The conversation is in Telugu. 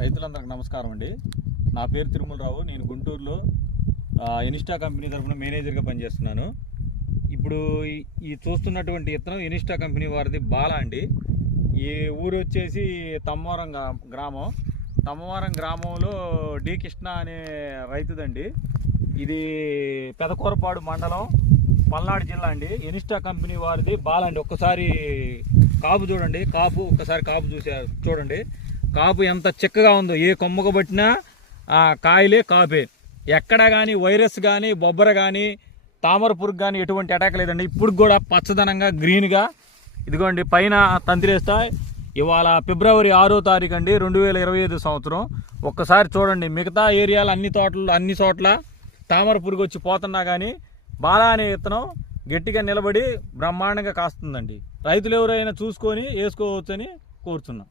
రైతులందరికీ నమస్కారం అండి. నా పేరు తిరుమలరావు. నేను గుంటూరులో ఎనిస్టా కంపెనీ తరఫున మేనేజర్గా పనిచేస్తున్నాను. ఇప్పుడు ఈ చూస్తున్నటువంటి విత్తనం ఎనిస్టా కంపెనీ వారిది బాలా అండి. ఈ ఊరు వచ్చేసి తమ్మవరం గ్రామం. తమ్మవరం గ్రామంలో డి కృష్ణ అనే రైతుదండి. ఇది పెదకూరపాడు మండలం, పల్నాడు జిల్లా అండి. ఎనిస్టా కంపెనీ వారిది బాలా అండి. ఒక్కసారి కాపు చూడండి, ఒక్కసారి కాపు చూడండి. కాపు ఎంత చిక్కగా ఉందో, ఏ కొమ్మకు పట్టినా కాయలే కాపే. ఎక్కడ కానీ వైరస్ కానీ బొబ్బర కానీ తామర పురుగు కానీ ఎటువంటి అటాక్ లేదండి. ఇప్పుడు కూడా పచ్చదనంగా గ్రీన్గా ఇదిగోండి. పైన తంతిరేస్తా. ఇవాళ ఫిబ్రవరి 6వ తారీఖు అండి, 2025 సంవత్సరం. ఒక్కసారి చూడండి. మిగతా ఏరియాలు అన్ని చోట్ల తామర పురుగు వచ్చి పోతున్నా కానీ బాలా అనే విత్తనం గట్టిగా నిలబడి బ్రహ్మాండంగా కాస్తుందండి. రైతులు ఎవరైనా చూసుకొని వేసుకోవచ్చని కోరుతున్నాం.